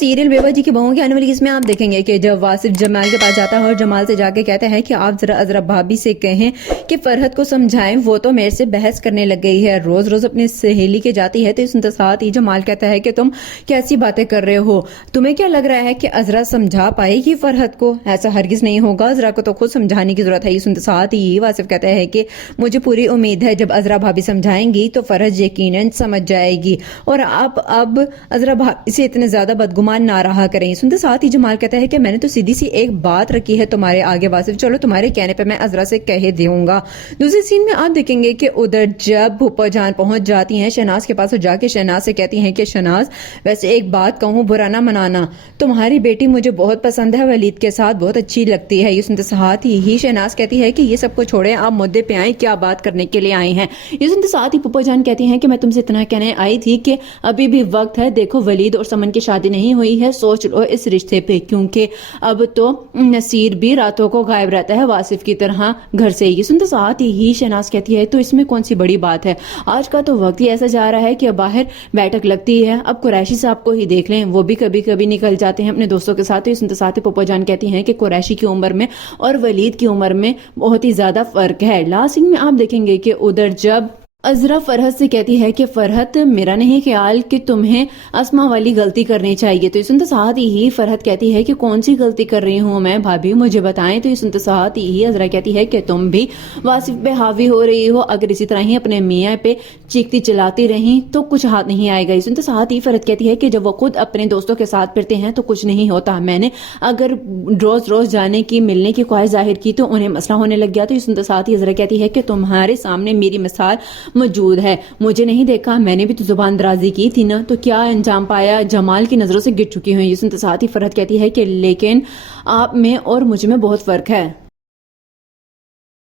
Serial बेवा जी की बहू की आने वाली इसमें आप देखेंगे कि जब वासिफ जमाल के पास जाता है और जमाल से जाके कहता है कि आप जरा अजरा भाभी से कहें कि फरहत को समझाएं, वो तो मेरे से बहस करने लग गई है, रोज रोज अपनी सहेली के जाती है। तो इस साथ ही जमाल कहता है कि तुम कैसी बातें कर रहे हो, तुम्हें क्या लग रहा है कि अजरा समझा पाएगी फरहत को? ऐसा हरगिज नहीं होगा, अजरा को तो खुद समझाने की जरूरत है। इस साथ ही वासिफ कहता है कि मुझे पूरी उम्मीद है जब अजरा भाभी समझाएंगी तो फरहत यकीनन समझ जाएगी और आप अब अजरा भाभी से इतने ज्यादा बदगुमान ना रहा करें। सुनते साथ ही जमाल कहता है कि मैंने तो सीधी सी एक बात रखी है तुम्हारे आगे वासिफ, चलो तुम्हारे कहने पे मैं अजरा से कह दूंगा। दूसरी सीन में आप देखेंगे कि उधर जब भूपा जान पहुंच जाती हैं शहनाज के पास और जाके शहनाज से कहती हैं कि शहनाज वैसे एक बात कहूं, बुरा ना मनाना, तुम्हारी बेटी मुझे बहुत पसंद है, वलीद के साथ बहुत अच्छी लगती है। ये सुनते साथ ही शहनाज कहती है कि ये सबको छोड़े, आप मुद्दे पे आए, क्या बात करने के लिए आए हैं? ये सुनते साथ ही भूपा जान कहती हैं कि मैं तुमसे इतना कहने आई थी कि अभी भी वक्त है, देखो वलीद और समन की शादी नहीं हुई है, सोच लो इस रिश्ते पे, क्योंकि अब तो नसीर भी रातों को गायब रहता है वासिफ की तरह घर से। ये सुनते साथ ही शहनाज कहती है तो इसमें कौन सी बड़ी बात है, आज का तो वक्त ही ऐसा जा रहा है कि अब बाहर बैठक लगती है, अब कुरैशी साहब को ही देख लें, वो भी कभी कभी निकल जाते हैं अपने दोस्तों के साथ। तो सुनते साथ ही पप्पा जान कहती हैं कि कुरैशी की उम्र में और वलीद की उम्र में बहुत ही ज्यादा फर्क है। लास्ट सीन में आप देखेंगे कि उधर जब अजरा फरहत से कहती है कि फरहत मेरा नहीं ख्याल कि तुम्हें अस्मा वाली गलती करनी चाहिए। तो सुनते साथ ही फरहत कहती है कि कौन सी गलती कर रही हूं मैं भाभी, मुझे बताएं। तो सुनते साथ ही अजरा कहती है कि तुम भी वासिफ पे हावी हो रही हो, अगर इसी तरह ही अपने मियाँ पे चीखती चलाती रही तो कुछ हाथ नहीं आएगा। सुनते साथ ही फरहत कहती है कि जब वो खुद अपने दोस्तों के साथ फिरते हैं तो कुछ नहीं होता, मैंने अगर रोज रोज जाने की मिलने की ख्वाहिश जाहिर की तो उन्हें मसला होने लग गया। तो सुनते साथ ही अजरा कहती है कि तुम्हारे सामने मेरी मिसाल मौजूद है, मुझे नहीं देखा, मैंने भी तो जुबान दराजी की थी ना, तो क्या अंजाम पाया, जमाल की नजरों से गिर चुकी हूँ। ये सुनते साथ ही फरहत कहती है कि लेकिन आप में और मुझ में बहुत फर्क है।